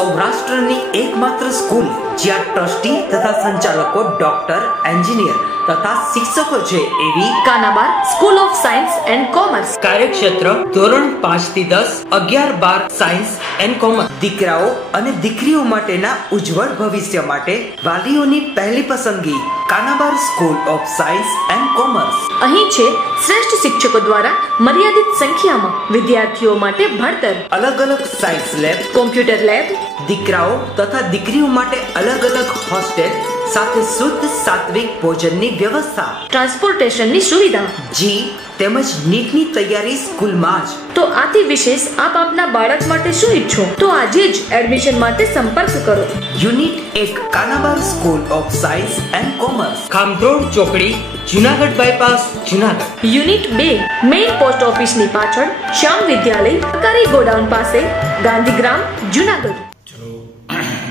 સૌરાષ્ટ્રની એકમાત્ર સ્કૂલ જ્યાં ટ્રસ્ટી તથા સંચાલકો ડોક્ટર, એન્જિનિયર તથા શિક્ષકો છે એવી Kanabar school of science and commerce. કાર્યક્ષેત્ર ધોરણ 5 થી 10, 11-12 સાયન્સ એન્ડ કોમર્સ. દીકરાઓ અને દીકરીઓ માટેના ઉજ્જવળ ભવિષ્ય માટે વાલીઓની પહેલી પસંદગી Kanabar school of science and commerce. અહીં છે શ્રેષ્ઠ શિક્ષકો દ્વારા મર્યાદિત સંખ્યામાં વિદ્યાર્થીઓ માટે ભણતર, અલગ અલગ સાયન્સ લેબ, કોમ્પ્યુટર લેબ, દીકરાઓ તથા દીકરીઓ માટે અલગ અલગ હોસ્ટેલ સાથે શુદ્ધ સાત્વિક ભોજનની વ્યવસ્થા, ટ્રાન્સપોર્ટેશનની સુવિધા, જી તેમજ નીટની તૈયારી સ્કૂલમાં જ. તો આથી વિશેષ આપ આપના બાળક માટે શું ઈચ્છો તો આજે જ એડમિશન માટે સંપર્ક કરો. Unit 1 Kanabar school of science and commerce, Khamrod ચોકડી, Junagadh bypass, Junagadh. Unit 2 main post ઓફિસની પાછળ, શ્યામ વિદ્યાલય, સરકારી ગોડાઉન પાસે, ગાંધીગ્રામ, જુનાગઢ. ચલો,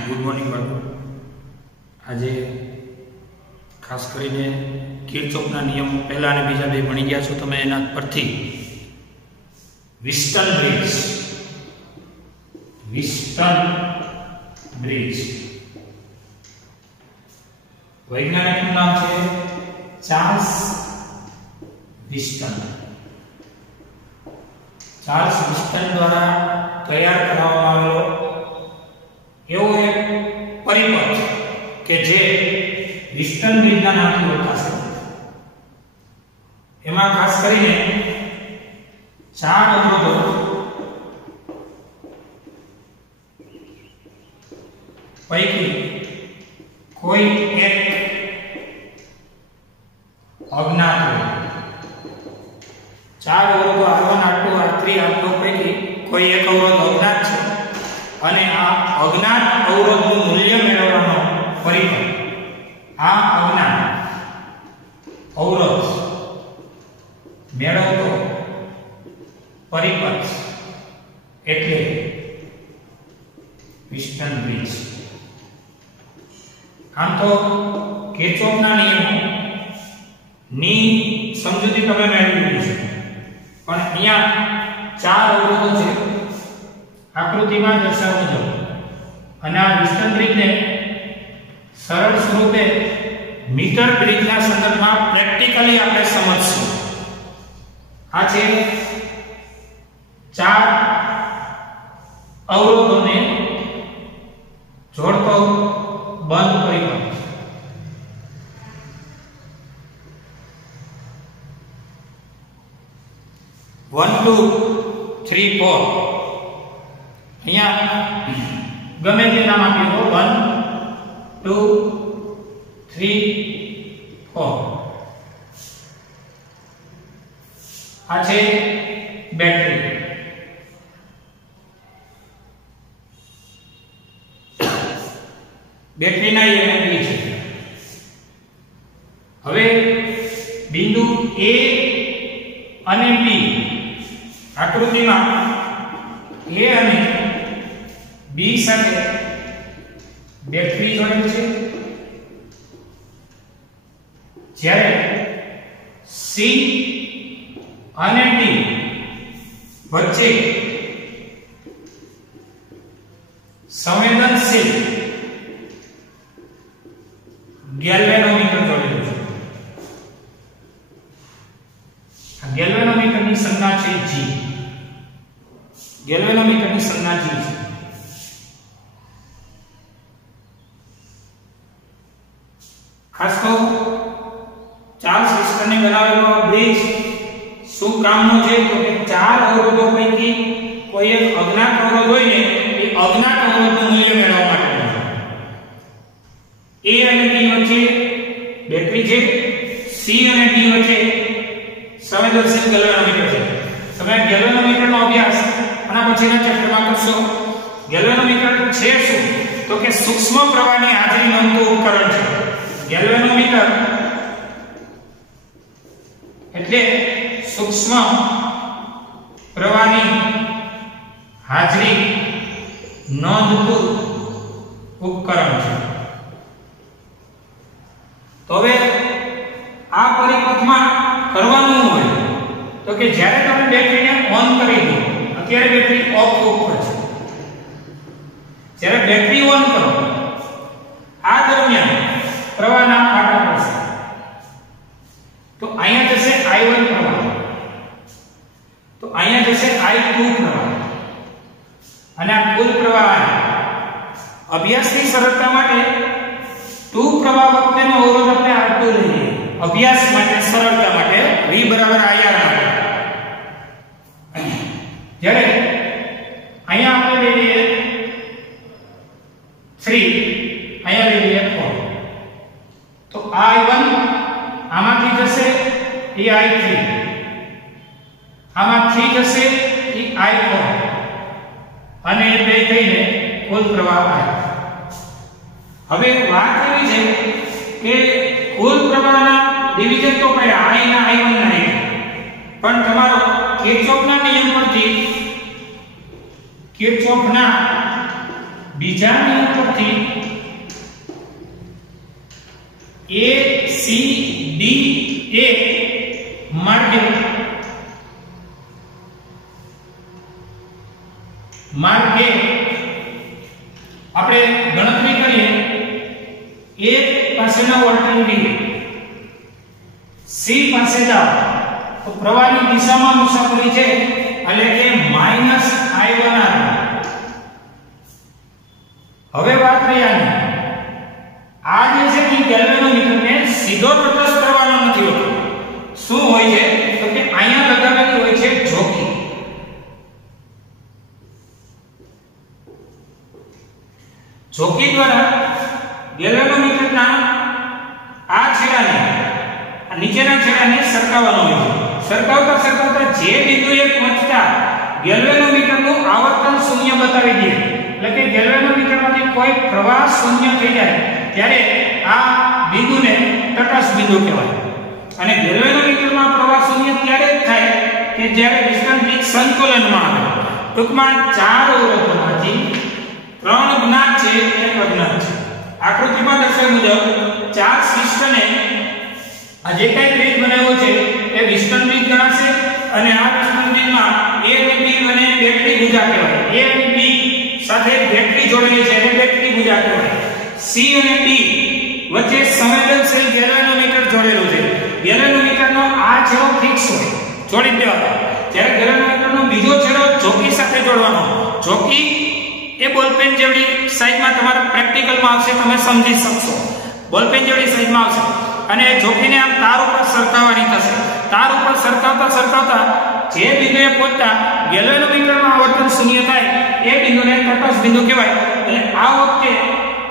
ગુડ મોર્નિંગ બાળકો. આજે ખાસ કરીને કિર્ચોફના નિયમો પહેલા અને બીજા બે ભણી ગયા છો તમે. એના પરથી વિસ્ટન બ્રિજ વૈજ્ઞાનિકનું નામ છે ચાર્લ્સ વિસ્ટન. ચાર્લ્સ વિસ્ટન દ્વારા તૈયાર કરવામાં આવેલો એવો એક પરિપથ કે જે વિસ્ટન બ્રિજના નામથી ઓળખાશે. એમાં ખાસ કરીને 4 અવરોધો પૈકી કોઈ એક અજ્ઞાત હોય. 4 અવરોધો R1, R2, R3, R4 પૈકી કોઈ એક અવરોધ અજ્ઞાત છે અને આ અજ્ઞાત અવરોધનું મૂલ્ય મેળવવાનો પરિપથ, આ અજ્ઞાત અવરોધ મેળવતો પરિપથ એટલે વિસ્ટન બ્રિજ. આમ તો કિર્ચોફના નિયમો ની સમજૂતી તમે મેળવી લીધી છે, પણ અહીંયા 4 અવરોધો છે આકૃતિમાં દર્શાવ્યા મુજબ, અને આ વિસ્ટન બ્રિજને સરળ સ્વરૂપે મીટર બ્રિજના સંદર્ભમાં પ્રેક્ટિકલી આપણે સમજશું. આ છે 4 અવરોધોને જોડતો બંધ પરિપથ. વન 2 3 4 અહીંયા ગમે તે નામ આપ્યું તો 1 2 3 4. આ છે બેટરી. બેટરીના EMF છે. હવે બિંદુ A અને B આકૃતિમાં A અને B સાથે બેટરી જોડેલ છે, જ્યારે C અને D વચ્ચે સંવેદનશીલ ગેલ્વેનોમીટર જોડેલું છે. આ ગેલ્વેનોમીટરની સંજ્ઞા છે G. ગેલ્વેનોમીટરની સંજ્ઞા G છે. ખાસ તો ચાર્લ્સ વિસ્ટને બનાવેલો બ્રિજ શું કામનો છે તો કે 4 અવરોધો પૈકી કોઈ એક અજ્ઞાત અવરોધ હોય ને એ અજ્ઞાત અવરોધનું મૂલ્ય મેળવવા માટે. A અને D વચ્ચે બેટરી છે, C અને D વચ્ચે સંવેદનશીલ ગેલ્વેનોમીટર છે. તમે ગેલ્વેનોમીટરનો અભ્યાસ આના પછીના ચેપ્ટરમાં કરશો. ગેલ્વેનોમીટર છે શું તો કે સૂક્ષ્મ પ્રવાહની હાજરી નોંધતું ઉપકરણ છે. ગેલ્વેનોમીટર એટલે સૂક્ષ્મ પ્રવાહની હાજરી નોંધતું ઉપકરણ છે. તો હવે આ પરિપથમાં કરવાનું હોય તો કે જ્યારે તમે બેટરીને ઓન કરી દો, અત્યારે બેટરી ઓફ ઉપર છે, જ્યારે બેટરી ઓન કરો આ દરમિયાન પ્રવાહના ફાટા પડશે તો અહીંયા જશે I1 પ્રવાહ, તો અહીંયા જશે I2 પ્રવાહ અને આ કુલ પ્રવાહ અભ્યાસની સરળતા માટે 2 પ્રવાહ વખતેનો અવરોધ આપણે R2 લઈએ, અભ્યાસ માટે સરળતા માટે V બરાબર IR માટે. જ્યારે અહીંયા આપણે લઈ લઈએ 3, અહીંયા લઈ લઈએ 4, તો I1 આમાંથી જશે એ I3, આમાં 3 જશે એ I4 અને એ બે થઈને કુલ પ્રવાહ આવે. હવે વાત એવી છે કે કુલ પ્રવાહના ડિવિઝન તો પડ્યા I ના I1 ના I, પણ તમારો કિર્ચોફના નિયમ પરથી, કિર્ચોફના બીજા નિયમ પરથી A C D A માર્ગે આપણે ગણતરી કરીએ A પાસેનો વોલ્ટેજ V, C પાસે જાઓ તો પ્રવાહની દિશામાં મુસાફરી છે એટલે કે -I1R. હવે વાત રહી આ જે છે કે ગેલ્વેનોમીટરને સીધો તટસ્થ કરવાનો નથી હોતો. શું હોય છે તો કે અહીંયા લગાવેલી હોય છે જોકી. જોકી દ્વારા ગેલ્વેનોમીટરના આ છેડાને આ નીચેના છેડાને સરકાવવાનો હોય છે. સરકાવતા જે બિંદુએ પહોંચતા ગેલ્વેનોમીટરનું આવર્તન શૂન્ય બતાવી દે, એટલે કે ગેલ્વેનોમીટરમાંથી કોઈ પ્રવાહ શૂન્ય થઈ જાય ત્યારે આ બિંદુને તટસ્થ બિંદુ કહેવાય. અને ગેલ્વેનોમીટરમાં પ્રવાહ શૂન્ય ત્યારે જ થાય કે જ્યારે વિસ્તરણની સંતુલનમાં આવે. ટૂંકમાં 4 અવરોધોમાંથી 3 જ્ઞાત છે અને 1 અજ્ઞાત છે. આકૃતિમાં દર્શાવ્યા મુજબ 4 સિસ્ટમને આ જે કંઈ બ્રિજ બનાવ્યો છે એ વિસ્તરણ બ્રિજ ગણાશે અને આ વિસ્તરણ બ્રિજમાં A અને B અને બેટરી ભુજા કહેવાય. A અને B સાથે બેટરી જોડેલી છે અને બેટરી ભુજા કહેવાય. C અને D વચ્ચે સંવેદનશીલ ગેલ્વેનોમીટર જોડેલું છે. ગેલ્વેનોમીટરનો આ છેડો ફિક્સ હોય, જોડી દેવાનો. જ્યારે ગેલ્વેનોમીટરનો બીજો છેડો જોકી સાથે જોડવાનો. જોકી એ બોલપેન જેવડી સાઈઝમાં તમારા પ્રેક્ટિકલમાં આવશે, તમે સમજી શકશો. બોલપેન જેવડી સાઈઝમાં આવશે અને જોકીને આમ તાર ઉપર સરકાવવાની થશે. તાર ઉપર સરકાવતા જે બિંદુએ પહોંચતા ગેલ્વેનોમીટરમાં આવર્તન શૂન્ય થાય એ બિંદુને તટસ્થ બિંદુ કહેવાય. એટલે આ વખતે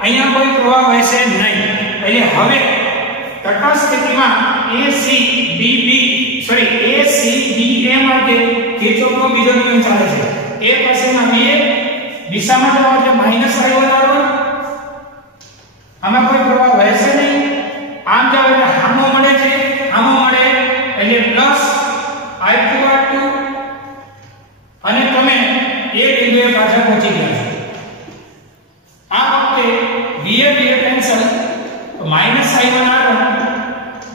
અહીંયા કોઈ પ્રવાહ વહેશે નહીં. એટલે હવે તટસ્થ સ્થિતિમાં ACDA માટે કિર્ચોફનો બીજો નિયમ ચાલે છે. A પાસેના બે દિશામાં જવા એટલે -I1R1, આમાં કોઈ પ્રવાહ વહેશે નહીં. આમ જાવ એટલે આમો મળે છે, આમો મળે એટલે +I2R2 અને તમે એ બિંદુએ પાછા પહોંચી ગયા છો. આ વખતે VA કેન્સલ, -I1R1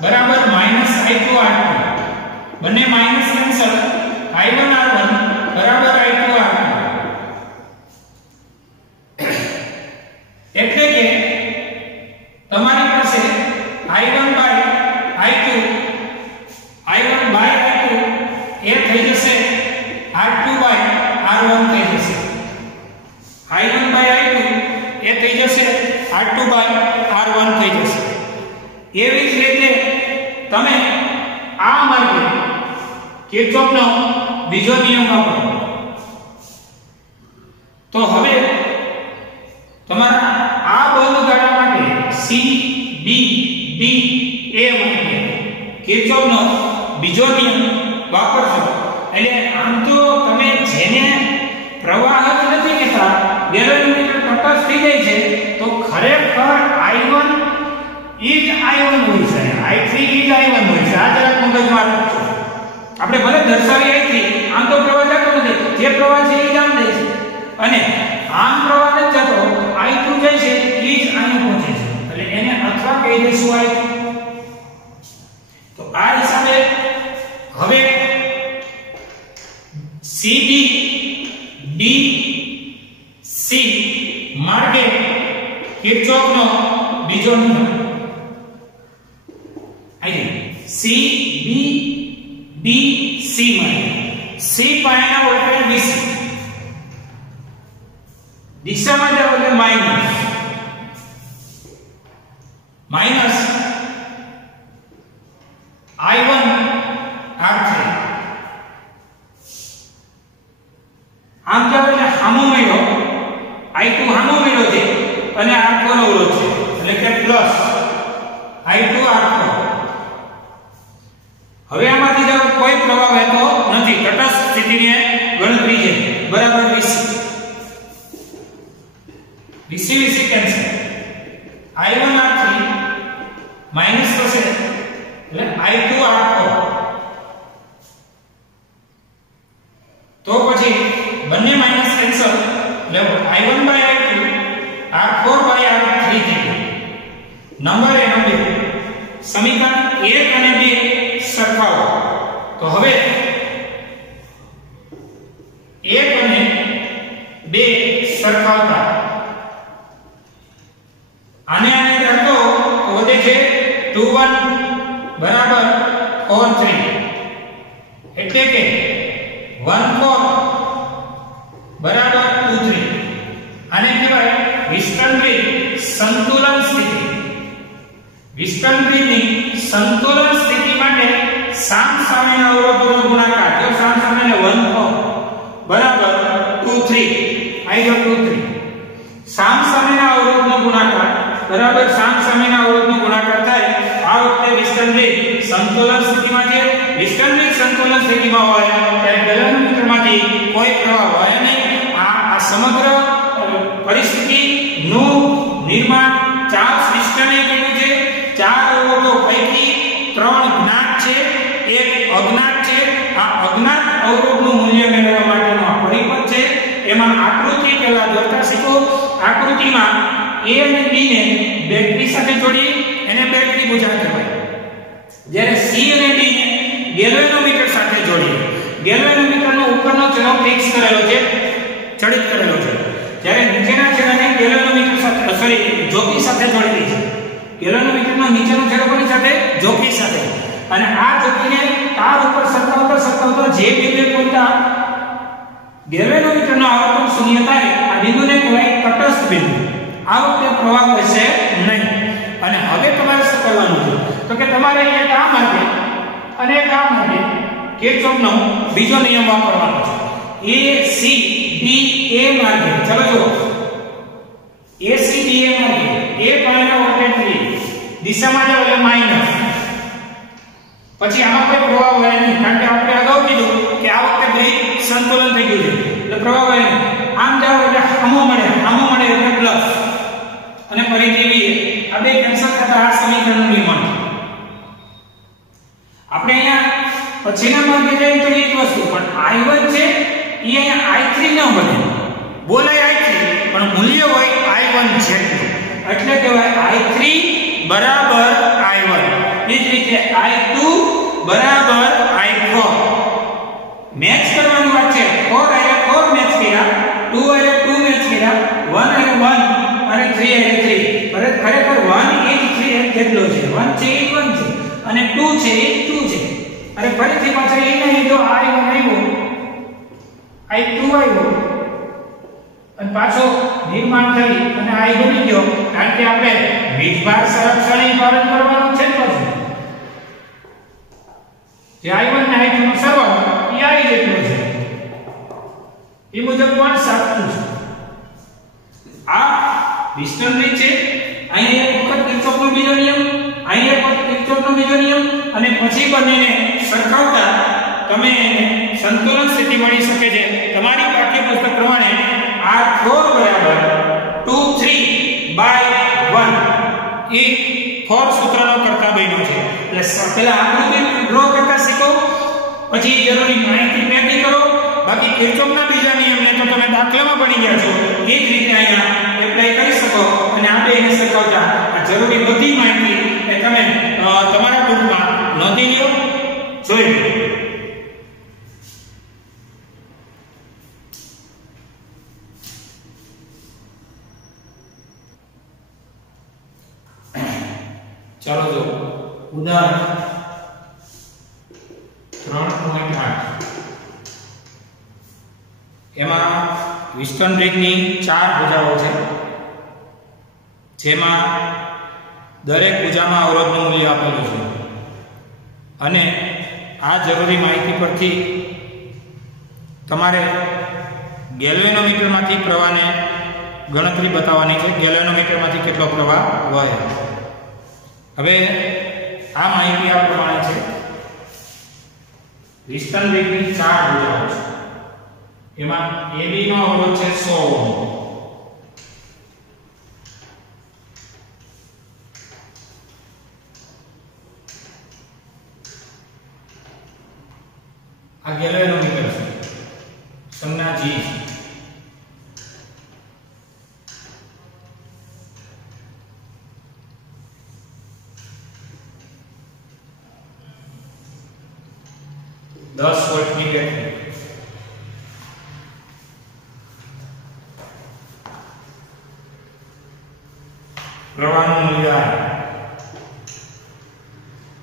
બરાબર -I2R2, બંને માઈનસ કેન્સલ, I1R1 બરાબર I2R2. એટલે કે તમારી પાસે I1/I2 એ થઈ જશે R2/R1 થઈ જશે. I1/I2 એ થઈ જશે R2/R1 થઈ જશે. એવી જ રીતે તમે આ માર્ગે કિર્ચોફનો બીજો નિયમ વાપરો તો હવે તમારા આ બંધ ગાળા માટે C B D A માટે કિર્ચોફનો બીજો નિયમ વાપરશો. એટલે આમ તો તમે જેને પ્રવાહ જ નથી કહેતા ગેલ્વેનોમીટર તટસ્થ થઈ જાય છે તો ખરેખર I1 ઈજ I1 હોય છે, I3 ઈજ I1 હોય છે. આ જરાક મગજમાં રાખજો. આપણે ભલે દર્શાવી I3, આમ તો પ્રવાહ જતો નથી, જે પ્રવાહ છે ઈ જ આમ જાય છે અને આમ પ્રવાહ નથી જતો, I2 જાય છે ઈ જ અહીં પહોંચે છે. એટલે એને અથવા કહી દઈશું I2. તો આ હિસાબે હવે CD D C માર્ગે કિર્ચોફનો બીજો નિયમ I C B B C માં સી પાયના વોલ્ટેજ વીસી દિશામાં જાવ એટલે માઈનસ I1 R3 આમ જાવ એટલે સામો મળ્યો I2 સામો મળ્યો છે અને R4 અવરોધ છે એટલે કે પ્લસ I2 R4 હવે આમાંથી જો કોઈ પ્રવાહ વહેતો નથી તટસ્થ સ્થિતિની ગણતરી છે બરાબર VC cancel I1 R3 minus થશે એટલે I2 R4 તો પછી બંને માઈનસ કેન્સલ એટલે I1 by I2 R4 by R3 number A number સમીકરણ 1 અને 2 સરખાવો તો હવે 1 અને 2 સરખાવતા આને રાખો તો વધે છે 21 બરાબર 43 એટલે કે 14 બરાબર 23 આને કહેવાય વિસ્તંભી સંતુલન સ્થિતિ વિસ્તંભીની સંતુલન સ્થિતિ માટે સામસામેના અવરોધોનો ગુણાકાર જો સામસામેને 14 બરાબર 23 આઈ ગયો 23 સામસામેના અવરોધનો ગુણાકાર બરાબર સામસામેના અવરોધનો ગુણાકાર થાય આ વખતે વિસ્તંભી સંતુલન સ્થિતિમાં છે વિસ્તંભી સંતુલન સ્થિતિમાં હોય ત્યારે ગેલ્વેનોમીટરમાંથી કોઈ પ્રવાહ હોય નહીં આ સમગ્ર પરિસ્થિતિ નું નિર્માણ ચાર્લ્સ વિસ્ટને કર્યું છે ચાર અવરોધો પૈકી 3 જ્ઞાત છે એક અજ્ઞાત છે આ અજ્ઞાત અવરોધનું મૂલ્ય મેળવવા માટેનો આ પરિપથ છે એમાં આકૃતિ પહેલા દોરતા શીખો આકૃતિમાં A અને B ને બેટરી સાથે જોડી એને બેટરી બુઝા કહેવાય જ્યારે C અને D ને ગેલ્વેનોમીટર સાથે જોડી ગેલ્વેનોમીટરનો ઉપરનો છેડો ફિક્સ કરેલો છે જડિત કરેલો છે જ્યારે નીચેના છેડાને ગેલ્વેનોમીટર સાથે જોકી સાથે જોડેલી છે ગેલ્વેનોમીટરનો નીચેનો છેડો કોની સાથે જોકી સાથે અને આ જોકીને તાર ઉપર સરકાવતા જે બિંદુએ પહોંચતા ગેલ્વેનોમીટરનો આવર્તન શૂન્ય થાય આ બિંદુને કહેવાય તટસ્થ બિંદુ આ વખતે પ્રવાહ હશે નહીં અને હવે તમારે શું કરવાનું છે તો કે તમારે એક આ માટે અને એક આ માટે કિર્ચોફનો બીજો નિયમ વાપરવાનો છે AC BA માર્ગે ચલો જો AC BA માર્ગે A પાયનો વોલ્ટેજ દિશામાં જાવ એટલે માઈનસ પછી આમાં કોઈ પ્રવાહ વહે નહીં કારણ કે આપણે અગાઉ કીધું કે આ વખતે બ્રિજ સંતુલન થઈ ગયું છે એટલે પ્રવાહ વહે નહીં આમ જાવ એટલે સામો મળે એટલે પ્લસ અને ફરીથી આ બે કેન્સલ થતા આ સમીકરણનું નિર્માણ આપણે અહીંયા પછીના માર્ગે જઈએ તો એ જ વસ્તુ પણ I1 છે એ અહીંયા I3 ન બને બોલાય I3 પણ મૂલ્ય હોય I1 જેટલું એટલે કહેવાય I3 બરાબર I1 એ જ રીતે I2 બરાબર I4 મેચ કરવાની વાત છે 4 આયા 4 મેચ કર્યા 2 આયા 2 મેચ કર્યા 1 આયા 1 અને 3 આયા 3 અરે ખરેખર 1 એ જ 3 એક જેટલો છે 1 છે એ 1 છે અને 2 છે એ 2 છે અરે ફરીથી પાછળ એ નહીં જો I1 આવ્યો I2 આવ્યો અને પાછો નિર્માણ થઈ અને I બની ગયો કારણ કે આપણે વીજભાર સંરક્ષણનું પાલન કરવાનું છે પછી જે I1 ને I2 નો સરવાળો એ I જેટલો છે એ મુજબ કોણ સાચું છે આ વિસ્તંભી છે અહીંયા એક વખત કિર્ચોફનો બીજો નિયમ અહીંયા એક વખત કિર્ચોફનો બીજો નિયમ અને પછી બંનેને સરખાવતા તમે સંતુલન સ્થિતિ મળી શકે છે તમારી પાઠ્યપુસ્તક પ્રમાણે R4 બરાબર 23/1 એ 4 સૂત્રનો કરતા બન્યો છે એટલે પહેલા આકૃતિ ડ્રો કરતા શીખો પછી જરૂરી માહિતી ભેગી કરો બાકી કિર્ચોફના બીજા નિયમને તો તમે દાખલામાં ભણી ગયા છો એ જ રીતે અહીંયા એપ્લાય કરી શકો અને આ બેને સરખાવતા આ જરૂરી બધી માહિતી એ તમે તમારા બુકમાં નોંધી લો જોઈ લો ચાલો જો ઉદાહરણ 3.8 એમાં વિસ્ટન બ્રિજની 4 ભુજાઓ છે, જેમાં દરેક ભુજામાં અવરોધનું મૂલ્ય આપેલું છે અને આ જરૂરી માહિતી પરથી તમારે ગેલ્વેનોમીટરમાંથી પ્રવાહને ગણતરી બતાવવાની છે. ગેલ્વેનોમીટરમાંથી કેટલો પ્રવાહ વહે. હવે આ માહિતી આ પ્રમાણે છે. વિસ્ટન બ્રિજની 4 ભુજાઓ છે, એમાં AB નો અવરોધ છે 100 ઓહ્મ. આ ગેલ્વેનોમીટર છે, સંજ્ઞા G છે. દસ વોલ્ટની બેટરી. પ્રવાહનું મૂલ્ય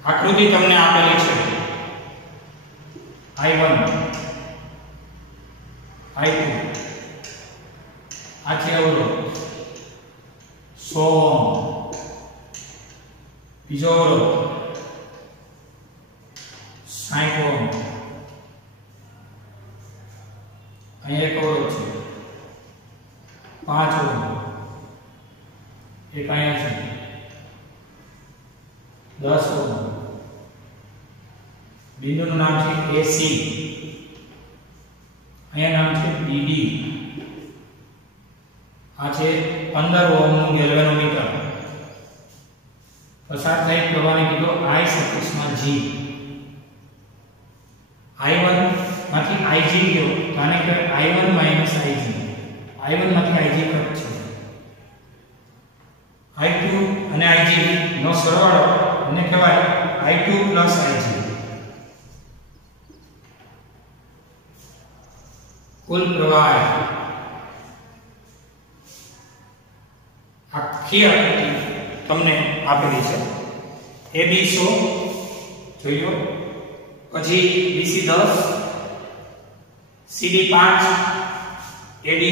આકૃતિ તમને આપેલી છે. I1 I2 આ છે અવરોધ 100 ઓહ્મ. બીજો અવરોધ 60 ઓહ્મ. અહીં એક અવરોધ છે 5 ઓહ્મ. એક અહીંયા છે 10 ઓહ્મ. બિંદુનું નામ છે AC. અહીંયા નામ છે BB. આ છે 15 ઓહ્મનું ગેલ્વેનોમીટર. પસાર થઈ પ્રવાહને કીધો I સફિક્સમાં G. I1 માંથી Ig ગયો તો આને કહેવાય I1 - Ig. I1 માંથી Ig કટ છે. I2 અને Ig નો સરવાળો એને કહેવાય I2 + Ig. કુલ પ્રવાહ આખી આકૃતિ તમને આપેલી છે. AB 100 જોયો, પછી BC 10, CD 5, AD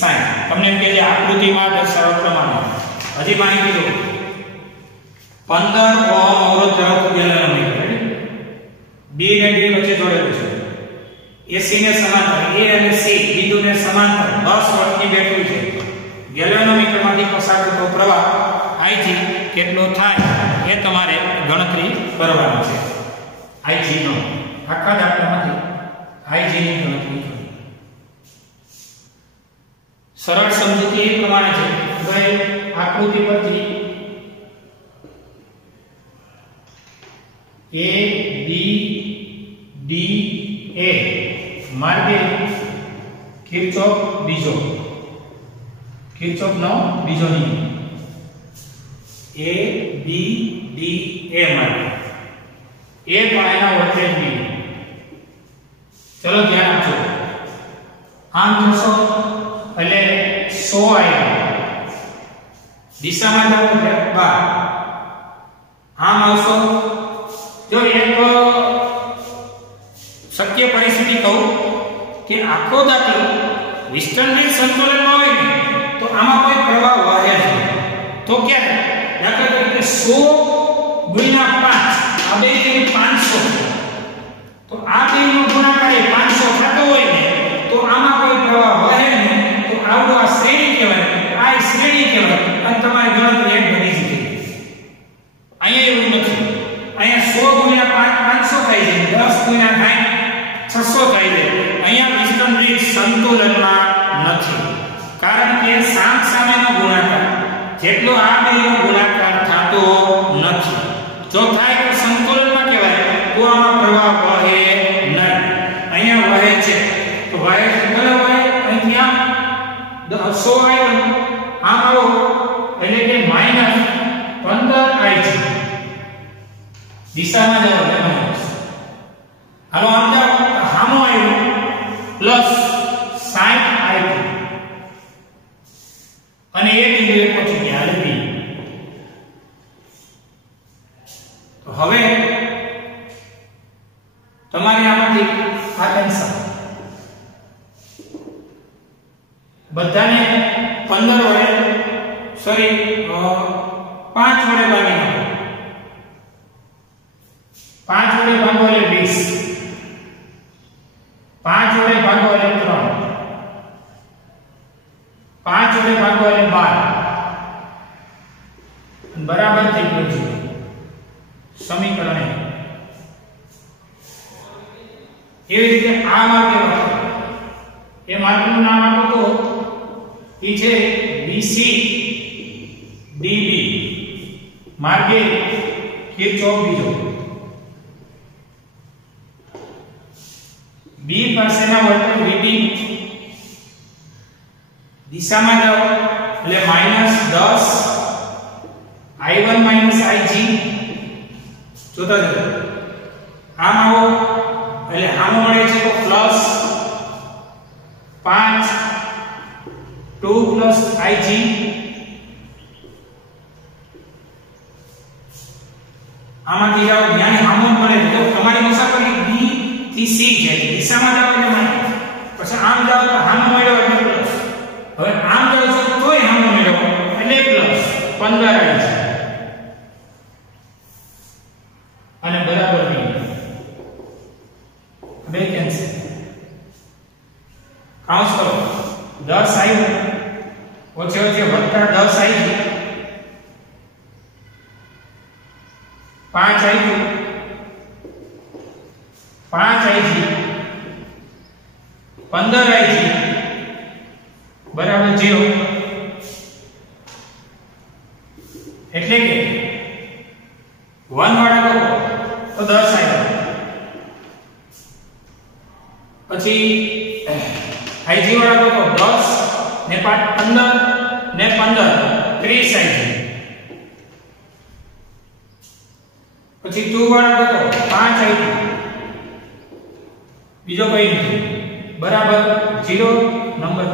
60. તમને એમ કે જે આકૃતિમાં દર્શાવ્યા પ્રમાણે હજી માહિતી દો. 15 ઓહ્મ અવરોધ ધરાવતું ગેલ્વેનોમીટર B ને D વચ્ચે જોડેલું છે. AC ને સમાંતર, A અને C બિંદુને સમાંતર 10 વોલ્ટની બેટરી છે. ગેલ્વેનોમીટરમાંથી પસાર થતો પ્રવાહ Ig કેટલો થાય એ તમારે ગણતરી કરવાની છે. Ig નો આખા દાખલામાંથી Ig ની ગણતરી કરો. સરળ સમજૂતી એ પ્રમાણે છે કે આકૃતિ પરથી A B D A માર્ગે કિર્ચોફનો બીજો નિયમ A B D A માર્ગે A પણ એના વોલ્ટેજ નિયમ. ચલો ધ્યાન આપજો. આમ જોશો એટલે 100 આવ્યા, દિશામાં જાવ એટલે 12. આમ આવશો. જો એક શક્ય પરિસ્થિતિ કહું કે આખો દાખલો વિસ્ટન બ્રિજ સંતુલનમાં હોય ને તો આમાં કોઈ પ્રવાહ વહે નહીં. તો ક્યારે દાખલા તરીકે 100 × 5 આ બે કે 500, તો આ બેનો ગુણાકાર 500 થતો હોય ને તો આમાં કોઈ પ્રવાહ વહે નહીં. તો આવડો આ શ્રેણી કહેવાય, આ શ્રેણી કહેવાય અને તમારી ગણતરી એક બની જશે. અહીંયા એવું નથી. અહીંયા 100 × 5 500 થાય છે, 10 × 60 600 થાય છે. અહીંયા વિસ્ટન બ્રિજ સંતુલનમાં નથી, કારણ કે સામેનો ગુણાકાર જેટલો આ બેનો ગુણાકાર થતો નથી. જો થાય તો સંતુલનમાં કહેવાય, તો આમાં પ્રવાહ વહે નહીં. અહીંયા વહે છે તો વહે છે બરાબર. અહીંથી આમ 100 આવ્યો, આમ આવો એટલે કે -15 Ig દિશામાં જાવ એટલે માઈનસ. હાલો આમ જાવ તો હામો આવ્યો +60 I2 અને એ બિંદુએ પહોંચી ગયા એટલે B. બધાને 15 વડે સોરી 5 વડે ભાગી નાખો. 5 વડે ભાગો એટલે 20. 5 વડે ભાગો એટલે 3. 5 વડે ભાગો એટલે 12. બરાબર થઈ ગયું છે સમીકરણ. એવી રીતે આ માર્ગે એ માર્ગનું નામ આપો તો એ છે BC DB માર્ગે કિર્ચોફ બીજો. B પાસેના વર્તુળ VB દિશામાં જાઓ એટલે -10 I1 -Ig જોતા જજો. આમ આવો એટલે આમ મળે છે તો પ્લસ 5 2 + Ig આમાંથી જાઓ જ્ઞાન આમ મળે તો તમારી મુસાફરી B થી C છે દિશામાં જાઓ એટલે માઈનસ પછી આમ જાઓ તો આમ મળ્યો એટલે પ્લસ. હવે આમ જાઓ છો તોય આમ મળ્યો એટલે પ્લસ 15 Ig અને બરાબર નહીં બે કેન્સલ. કાઉન્સ કરો 10 આવ્યું ઓછે ઓછે વત્તા 10 આવી 5 આવ્યું 5 આવી 15 આવી બરાબર 0 એટલે કે 1 વાળા કરો તો 10 આવ્યા પછી Ig વાળા કરો 10 ને 5 15 ને 15 30 Ig પછી 2 વાળા કરો 5 Ig બીજો કઈ નથી બરાબર 0 નંબર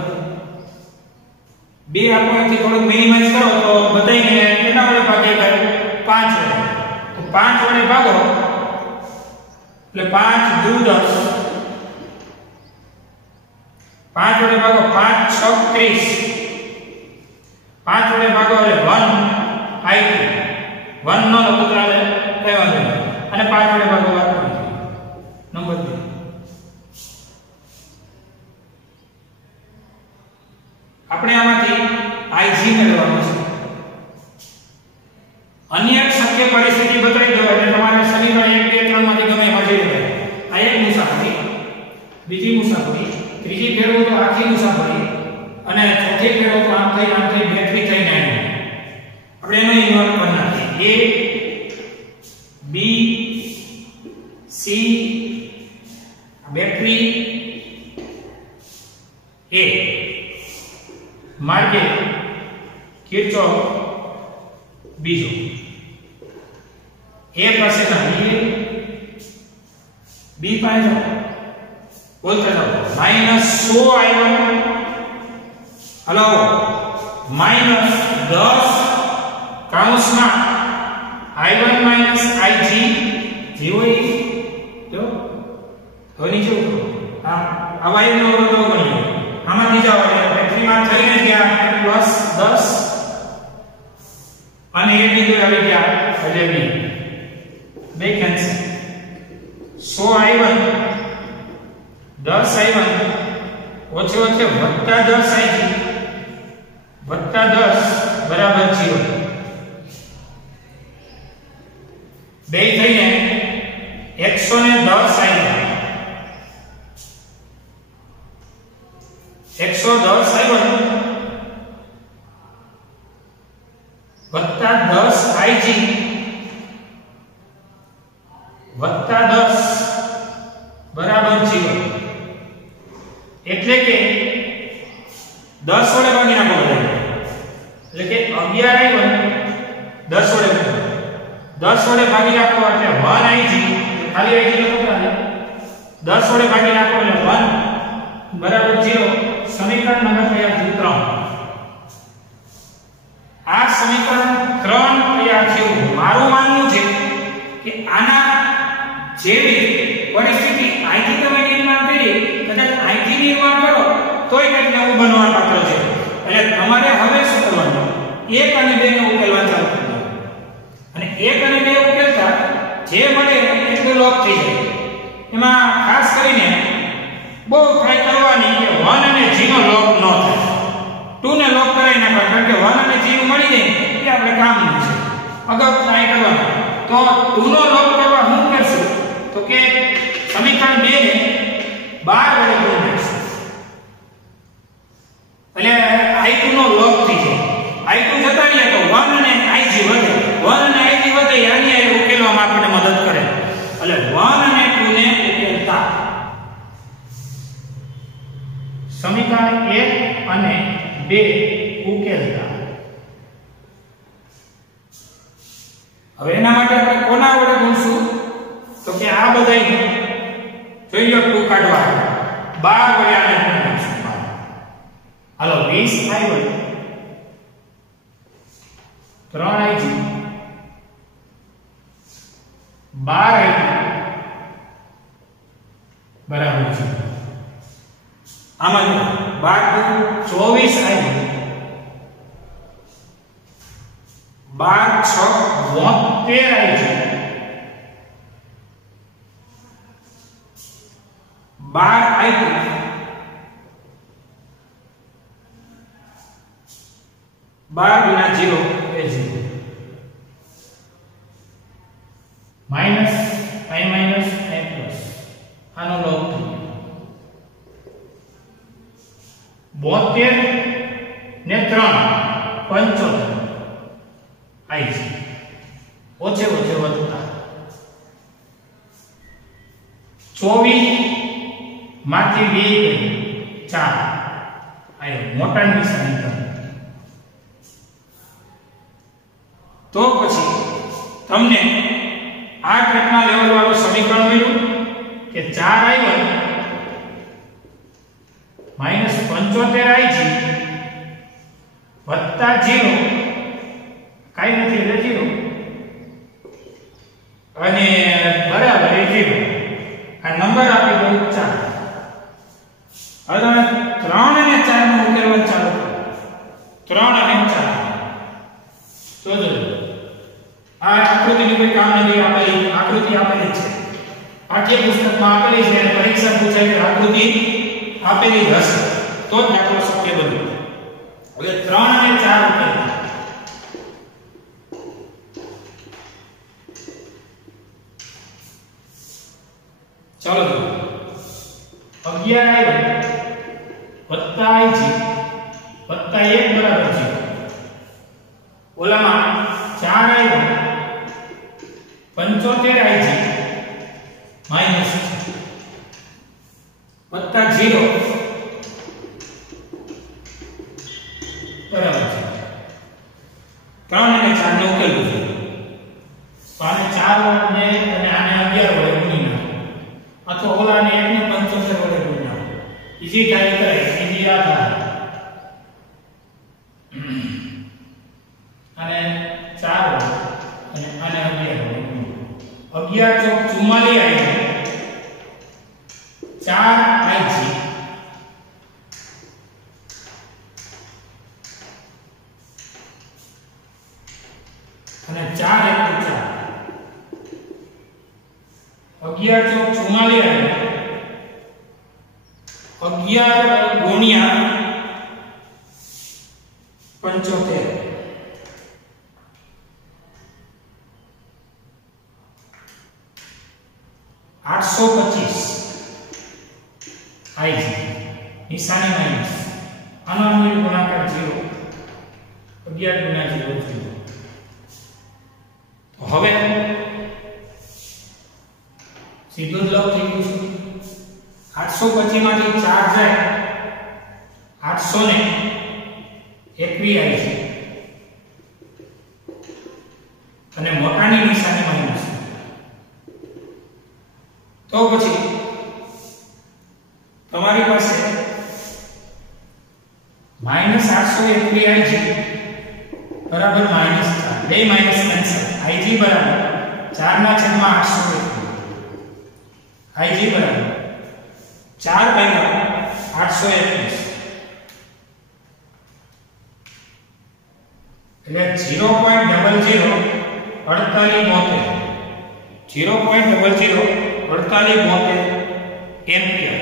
2 આપો અહીંથી થોડું મિનિમાઇઝ કરો તો બધાયને કેટલા વડે ભાગે કરે 5 વડે તો 5 વડે ભાગો એટલે 5 2 10 5 વડે ભાગો 5 6 30 5 વડે ભાગો એટલે 1 I2 1 નો લઘુત્તમ એટલે કઈ વાંધો નહીં અને 5 વડે ભાગો નંબર 2 આપણે આમાંથી Ig મેળવવાનો છે. અન્ય એક શક્ય પરિસ્થિતિ બતાવી દો એટલે તમારે સમીકરણ 1 2 3 માંથી ગમે એમાં જઈ જાય. આ એક મુસાફરી બીજી મુસાફરી ત્રીજી ફેરવો તો આખી મુસાફરી અને ચોથી ફેરવો તો આમ થઈ બેટરી થઈને આવી. આપણે એનો ઇન્વર્ટ કરી નાખીએ. A B C battery A માર્ગે કિર્ચોફ બીજો. A પાસે ના B પાસે બોલતા જાઓ -100 I1 હલો -10 કૌંસમાં I1 Ig જેવો જો તો નીચે ઉતરો. આ વાયનો ઓર્ડર ગણ્યો આમાંથી જાઓ એટલે બેટરીમાં થઈને ગયા +10 અને એ બીજો આવી ગયા એટલે બે કેન્સલ 100 I1 10 I1 ઓછે ઓછે +10 Ig +10 બરાબર 0 બે થઈને 110 I1 110 I1 વત્તા 10 Ig વત્તા 10 બરાબર 0 એટલે કે 10 વડે ભાગી નાખો બધા એટલે કે 11 I1 10 વડે 10 વડે ભાગી નાખો એટલે 1 Ig ખાલી Ig લખો 10 વડે ભાગી નાખો એટલે 1 બરાબર 0 સમીકરણ નંબર તૈયાર થયું 3. આ સમીકરણ 3 તૈયાર થયું. મારું માનવું છે કે આના જેવી પરિસ્થિતિ અહીંથી તમે નિર્માણ કરી કદાચ અહીંથી નિર્માણ કરો તોય કંઈક નવું બનવા પાત્ર છે. તમારે હવે શું કરવાનું 1 અને 2 ને ઉકેલવા ચાલુ કરવાનું અને 1 અને 2 ઉકેલતા જે મળે એટલું લોપ થઈ જાય એમાં ખાસ કરીને બહુ ટ્રાય કરવાની કે 1 અને g નો લોપ ન થાય 2 ને લોપ કરાવી નાખવા કારણ કે 1 અને g નું મળી જાય એ આપણે કામનું છે અગાઉ ટ્રાય કરવાનું તો 2 નો લોપ કરવા શું કરશું તો કે સમીકરણ 2 ને 12 વડે ગુણી નાખશું એટલે i2 નો લોપ થઈ જાય i2 જતા રહે તો 1 અને ig વધે 1 અને ig વધે યાની આ ઉકેલવામાં આપણને મદદ કરે એટલે 1 અને 2 ને ઉકેલતા સમીકરણ 1 અને 2 ઉકેલતા હવે એના માટે આપણે કોના વડે ગુણશું તો કે આ બધાય જોઈ લો 2 કાઢવા 12 વડે આને ગુણશું હાલો 20 થાય 3ig 12ig બરાબર છે આમાં 12 24ig 12 6 72ig 12ig 12 Guna 0 A 0 minus i minus i plus આનો લોપ 72 ને 3 75 i ઓછે ઓછે વધતા 24 માંથી 2 4 આયો મોટા નિશાની કરો તો પછી તમને આ ઘટના લેવલ વાળું સમીકરણ મળ્યું કે 4i1 -75ig વત્તા 0 કાઈ નથી એટલે 0 અને બરાબર 0 આ નંબર આપી દઉં 4 હવે તમે 3 અને 4 નો ઉકેલવાનું ચાલુ કરો 3 અને 4 તો જો આ આકૃતિની કોઈ કામ નથી આપેલી આકૃતિ આપેલી છે પાઠ્ય પુસ્તકમાં આપેલી છે અને પરીક્ષા પૂછાય કે આકૃતિ આપેલી હશે તો જ દાખલો શક્ય બને હવે 3 અને 4 ઉકેલ ચાલો 11i વત્તા ig વત્તા 1 બરાબર છે ઓલામાં 4i1 75ig માઈનસ વત્તા 0 બરાબર છે 3 અને 4 નો ઉકેલ છે તો આને 4 ને અને આને 11 વડે ગુણી નાખો અથવા ઓલાને 1 ને 75 વડે ગુણી નાખો ઈઝી ટાઈપ કરે ઈઝી આ થાય અને 4 અને આને 11 ચોક 44 આવી 4ig અને 4 * 4 11 ચોક 44 આવી 11 ગુણ્યા 75 825 ig નિશાની માઈનસ આનો મૂલ્ય ગુણાકાર 0 11 ગુણ્યા 0 તો હવે સીધું જ લોપ થઈ ગયું છે 825 માંથી 4 જાય 800 ને 21 આવી છે અને મોટાની નિશાની માઈનસ તો પછી તમારી પાસે -821ig બરાબર -4 બે માઈનસ કેન્સલ ig બરાબર 4/821 ig બરાબર 4/821 એટલે 0.004872 એમ્પિયર.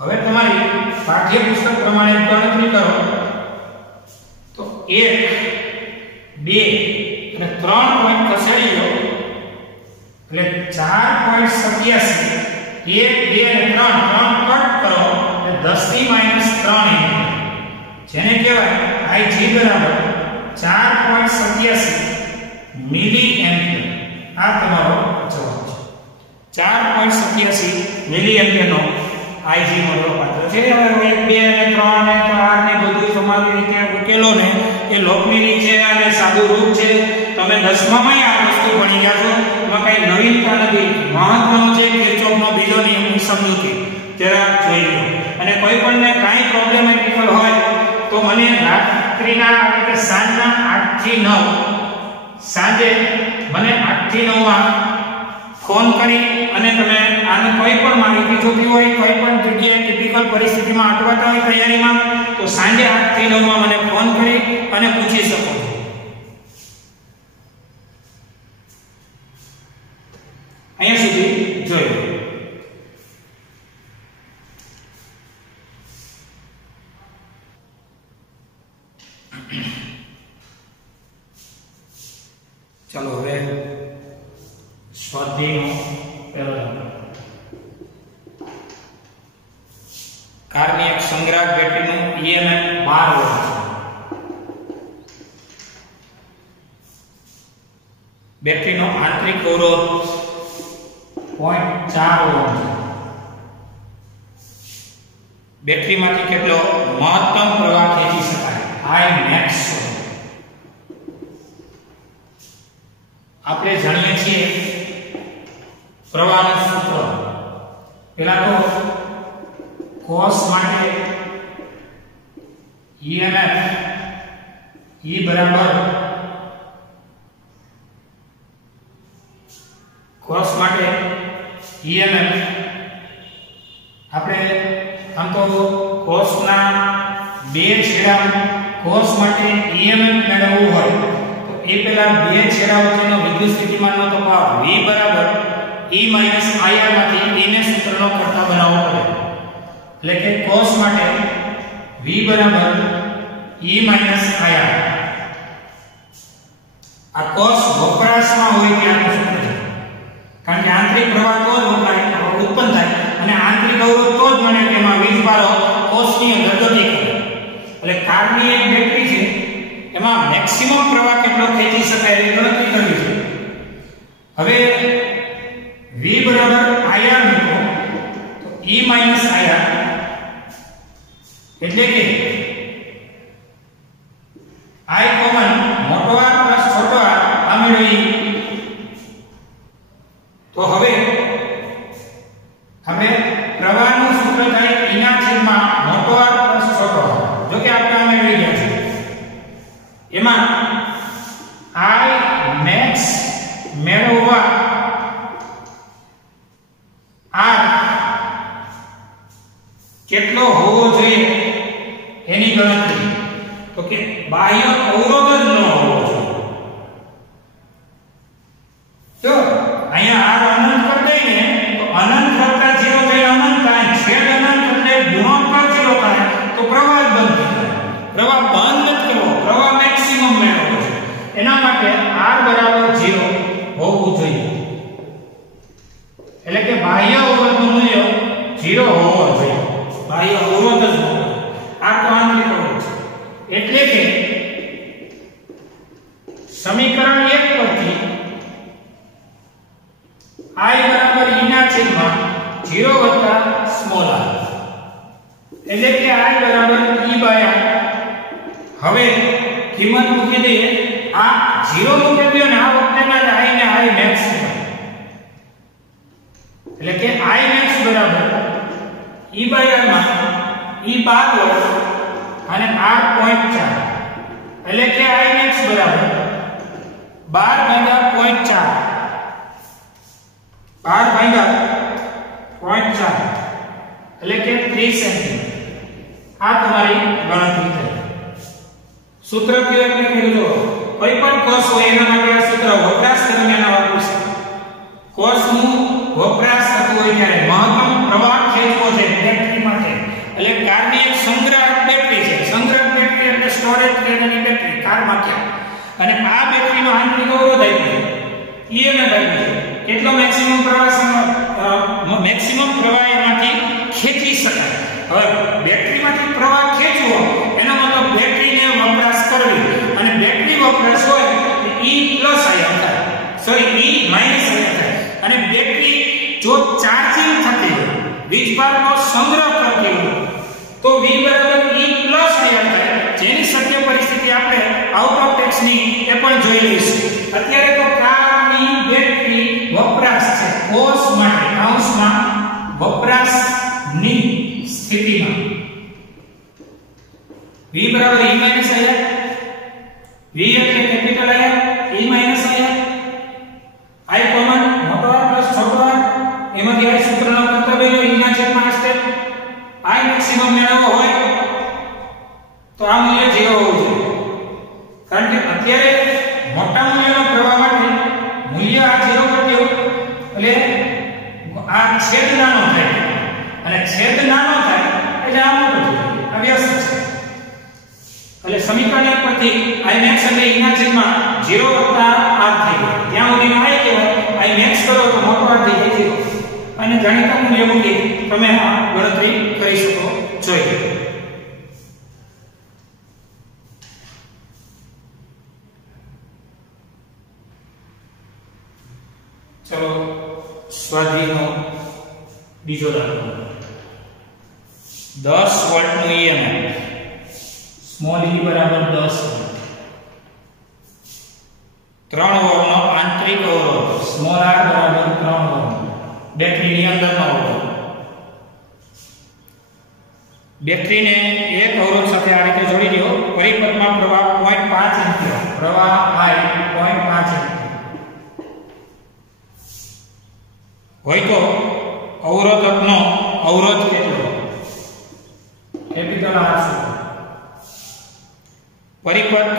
હવે તમારી પાઠ્યપુસ્તક પ્રમાણે ગણતરી કરો તો 1 2 અને 3 પોઈન્ટ ખસેડી લો એટલે 4.87 1 2 અને 3 કટ કરો એટલે 10 ની -3 એમ્પિયર, જેને કહેવાય Ig બરાબર 4.87 મિલી એમ્પિયર. આ તમારો જવાબ છે. 4.87 મિલી એમ્પિયરનો Ig મળવા પાત્ર છે. હવે 1 2 અને 3 અને 4 ને બધું તમારી રીતે ઉકેલો ને એ લોકની નીચે અને સાદું રૂપ છે. તમે 10મામાં આ વસ્તુ ભણી ગયા છો, એમાં કઈ નવીનતા નથી. મહત્વનું છે કિર્ચોફનો બીજો નિયમની સમજૂતી જરા જોઈ લો. અને કોઈ પણને કાંઈ પ્રોબ્લેમેટિક હોય તો મને રાત્રિના એટલે સાંજના 8 થી 9 સાંજે મને 8 થી 9 માં ફોન કરી અને તમે આને કોઈ પણ માહિતી જોતી હોય, કોઈ પણ જગ્યાએ ટિપિકલ પરિસ્થિતિમાં અટવાતા હોય તૈયારીમાં, તો સાંજે 8 થી 9 માં મને ફોન કરી અને પૂછી શકો છો. અહીંયા સુધી જોઈ લો. ચાલો હવે સ્વાધ્યાયનો પહેલો કારની એક સંગ્રાહક બેટરીનું EMF 12 વોલ્ટ છે. બેટરીનો આંતરિક અવરોધ 0.4 ઓહ્મ છે. બેટરીમાંથી કેટલો મહત્તમ પ્રવાહ ખેંચી શકાય I max. આપણે જાણીએ છીએ પ્રવાહનું સૂત્ર. પહેલા તો cos માટે EMF E બરાબર cos માટે EMF આપણે આમ તો cos ના બે છેડા cos માટે EMF મેળવવું હોય તો એ પહેલા બે છેડા વચ્ચેનો વિદ્યુત સ્થિતિમાનનો તફાવત V બરાબર E - IR માંથી E ને સૂત્રનો કરતા બનાવવો પડે. એટલે કે cos માટે V બરાબર E - IR. આ cos વપરાશમાં હોય ત્યારનું સૂત્ર છે, કારણ કે આંતરિક પ્રવાહ તો જ વપરાય ઉત્પન્ન થાય અને આંતરિક અવરોધ તો જ મને તેમાં વીજભારો cos ની અંદર ગતિ કરે. એટલે કારની એક બેટરી છે, એમાં મેક્સિમમ પ્રવાહ કેટલો ખેંચી શકાય એની ગણતરી કરવી છે. હવે V બરાબર IR મૂકો તો E - IR એટલે કે I કોમન મોટો R પ્લસ છોટો r આ મેળવી. તો હવે આપણે પ્રવાહનું સૂત્ર થાય E ના છેદમાં મોટો R પ્લસ છોટો r. જો કે આપણે આ મેળવી ગયા છે, એમાં I max મેળવવા R કેટલો હોવો જોઈએ એની ગણતરી. તો કે બાહ્ય અવરોધ જ ન હોવો જોઈએ. તો અહીંયા R અનંત કરી દઈએ તો અનંત કરતા 0 થાય અનંત થાય, છેદ અનંત એટલે ગુણોત્તર 0 થાય તો પ્રવાહ બંધ થાય. પ્રવાહ બંધ નથી કરવો, પ્રવાહ મેક્સિમમ મેળવવો છે. એના માટે R બરાબર 0 હોવું જોઈએ. એટલે કે બાહ્ય અવરોધનું મૂલ્ય 0 હોવો જોઈએ. બાહ્ય અવરોધ જ હોવો. આ તો આંતરિક અવરોધ છે. એટલે કે સમીકરણ 1 પરથી I બરાબર E ના છેદમાં 0 વત્તા સ્મોલ r એટલે કે I બરાબર E બાય r. હવે કિંમત મૂકી દઈએ. આ 0 મૂકી દો ને આ વખતેના I ને I max એટલે કે I max બરાબર E બાય r માં E 12 વોલ્ટ અને r 0.4 એટલે કે I max બરાબર 12 ભાગ્યા 0.4 12 ભાગ્યા 0.4 એટલે કે 30 સેન્ટીમીટર. આ તમારી ગણતરી થઈ. सूत्र કયું એટલે કે જો કોઈ પણ કોષ હોય એના માટે આ સૂત્ર વપરાશ દરમિયાન વાપરી શકાય. કોષનું વપરાશ થતું હોય ત્યારે મહત્તમ પ્રવાહ ખેંચવો છે બેટરી માટે. એટલે કારની એક સંગ્રહક બેટરી છે. સંગ્રહક બેટરી એટલે સ્ટોરેજ લેવાની બેટરી કારમાં ક્યાં. અને આ બેટરીનો આંતરિક અવરોધ આપ્યો છે EMF આપ્યો છે. કેટલો મેક્સિમમ પ્રવાહ એમાંથી ખેંચી શકાય. હવે બેટરીમાંથી પ્રવાહ ખેંચવો એનો મતલબ બેટરીને વપરાશ કરવી અને બેટરી વપરાશ હોય E પ્લસ આયન થાય સોરી E માઈનસ આયન થાય. અને બેટરી જો ચાર્જિંગ થતી હોય વીજભારનો સંગ્રહ કરતી હોય તો V બરાબર E પ્લસ આયન થાય. જેની શક્ય પરિસ્થિતિ આપણે આઉટ ઓફ ટેક્સની એ પણ જોઈ લઈશું. અત્યારે તો કારની બેટરી વપરાશ છે કોષ માટે કૌંસમાં વપરાશની સ્થિતિમાં V બરાબર E માઈનસ આયન. V એટલે કેપિટલ આયન, E માઈનસ આયન. I કોમન મોટો R પ્લસ છોટો r. એમાંથી આ સૂત્રનો કર્તવ્ય જો E ના છેદમાં સ્ટેપ I મેક્સિમમ મેળવવો હોય તો આ મૂલ્ય 0 હોવું જોઈએ. કારણ કે અત્યારે મોટા મૂલ્યનો પ્રવાહ માટે મૂલ્ય આ 0 પર દેવું એટલે આ છેદ નાનો થાય અને છેદ નાનો થાય એટલે આ મોટો થાય. આ વ્યસ્ત છે. એટલે સમીકરણ એક પરથી I max એટલે E ના છેદમાં 0 વત્તા r થઈ ગયો. ત્યાં સુધી I કહેવાય I max કરો તો મોટો r થઈ જાય 0. અને જાણીતા મૂલ્ય મૂકી તમે આ ગણતરી કરી શકો છો. ચલો સ્વાધ્યાયનો બીજો દાખલો. 10 વોલ્ટનું EMF સ્મોલ e બરાબર 10 વોલ્ટ. 3 ઓહ્મનો આંતરિક અવરોધ સ્મોલ r બરાબર 3 ઓહ્મ. બેટરીની અંદરનો અવરોધ. બેટરીને એક અવરોધ સાથે આ રીતે જોડી દો. પરિપથમાં પ્રવાહ 0.5 એમ્પિયર. પ્રવાહ I 0.5 એમ્પિયર હોય તો અવરોધકનો અવરોધ કેટલો? Capital R. પરિપથ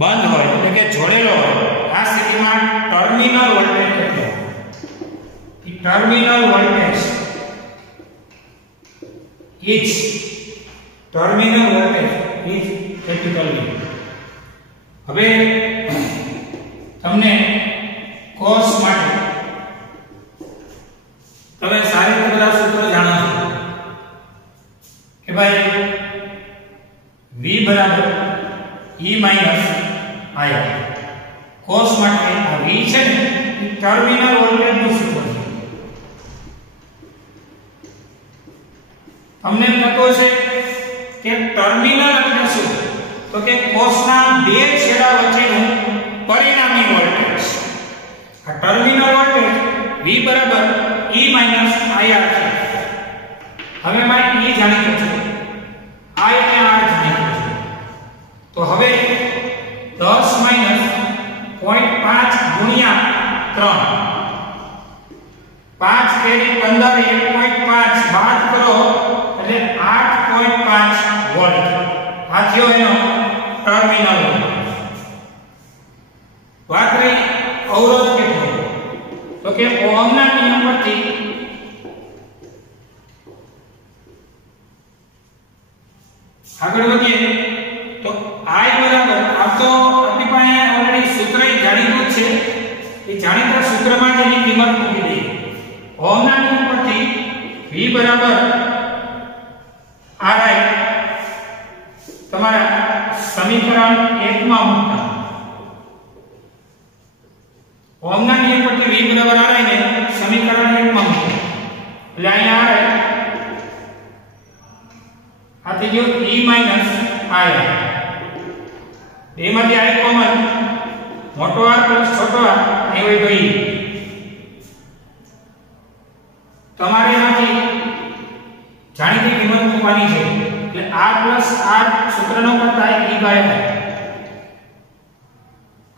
બંધ હોય એટલે કે જોડેલો હોય આ સ્થિતિમાં ટર્મિનલ વોલ્ટેજ કેટલો? Terminal voltage is terminal voltage is capital V. હવે તમને કોષ માટે તમે સારી રીતે બધા સૂત્રો જાણો છો કે ભાઈ V બરાબર E માઈનસ આયન. કોષ માટે આ V છે ને એ ટર્મિનલ વોલ્ટેજ નું સૂત્ર છે. તમને પતો છે કે ટર્મિનલ એટલે શું? તો કે કોષના બે છેડા વચ્ચેનું પરિણામી વોલ્ટેજ. આ ટર્મિનલ વોલ્ટેજ V બરાબર E માઈનસ IR છે. હવે મારી E જાણીતો છે, I અને R જાણીતો છે. તો હવે 10 માઈનસ 0.5 ગુણ્યા 3 5 તેરી 15 1.5 બાદ કરો એટલે 8.5 વોલ્ટ. આ થયો એનો ટર્મિનલ વોલ્ટેજ. વાત રહી અવરોધ કેટલો? તો કે ઓહમના નિયમ પરથી આગળ વધીએ તો I બરાબર આ તો આપણી પાસે ઓલરેડી સૂત્ર જાણીતું છે. એ જાણીતા સૂત્રમાં જ એની કિંમત મૂકી દઈએ. ઓહમના નિયમ પરથી V બરાબર RI તમારા સમીકરણ 1 માં મૂકતા ઓહમના નિયમ પરથી V બરાબર RI ને સમીકરણ 1 માં મૂકો એટલે અહીંયા RI આ થઈ ગયો E માઈનસ I. એમાંથી I કોમન મોટો R પ્લસ છોટો r એ હોય તો E. તમારે એમાંથી જાણીતી કિંમત મૂકવાની છે એટલે R પ્લસ R સૂત્રનો કરતા E બાય I.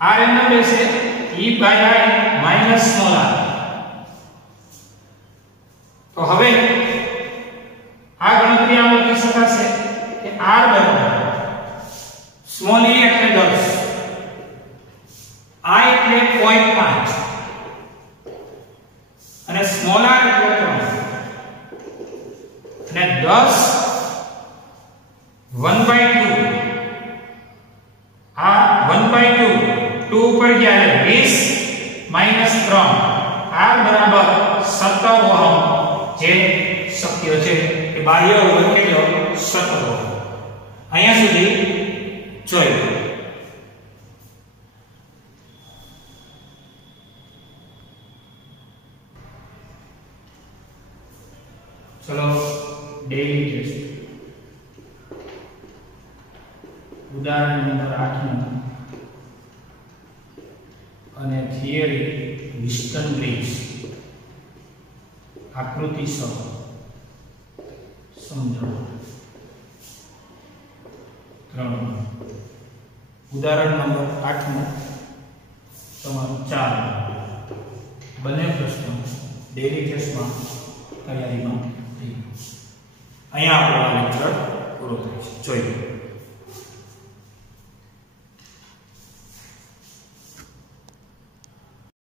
R એમ રહેશે E by I minus small r. તો હવે આ ગણતરી આમ લખી શકાશે કે R બરાબર સ્મોલ e એટલે 10, I એટલે 0.5 અને સ્મોલ r એટલે 3 અને 10 1/2 આ 1/2 2 ઉપર ગયા એટલે 20 - 3 r બરાબર 17 ઓહમ જે શક્ય છે કે બાહ્ય અવરોધ કેટલો 17 ઓહમ. અહીંયા સુધી જોયું. ચલો ડેઈલી ટેસ્ટ ઉદાહરણ નંબર 8 નું અને થિયરી વિસ્ટન બ્રિજ આકૃતિ સહ સમજાવો. 3 ઉદાહરણ નંબર 8 નું તમારું 4 બંને પ્રશ્નો ડેઈલી ટેસ્ટમાં તૈયારીમાં. અહીંયા આપણો લેક્ચર પૂરો થાય છે. જોઈએ.